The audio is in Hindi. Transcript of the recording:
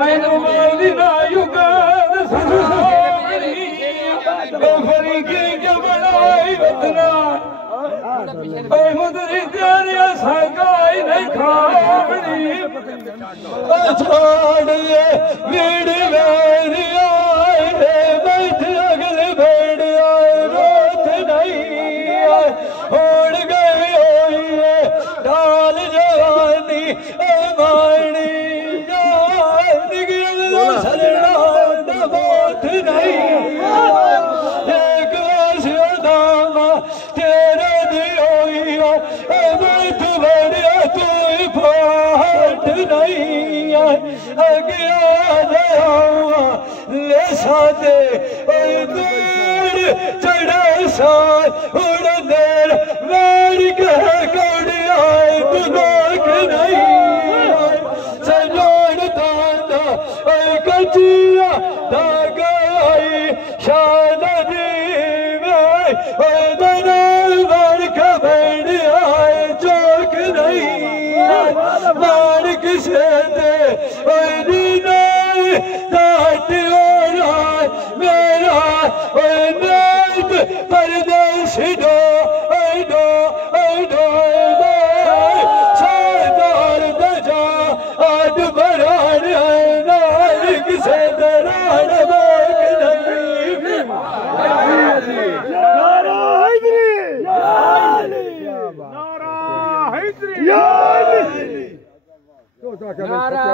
मैनू माली ना युगान ससुराली फरीकी के बनाई वतना मुदरी तेरिया सगाई नहीं खावनी छोड़ ले मेरी मेरी आए बैठ अगले भेड़ आए रोत नहीं आए उड़ गई हुई है डाल जवानी मानी सलना बहुत नहीं एक वैसे दामा तेरे दी हुई बैठ बढ़िया तू फाट नहीं अगिया ले सादे दूर चढ़ा सा उड़ देर मार के कौड़ी आए तू देख नहीं सजोड़ दादा कचिया दागाई शान दी में दनाल मार के बैठ आए चौक नहीं मार किसे दे दाट मेरा नाथ परदेश डो सरदार दजा आद बरान नार किसे दरान नारा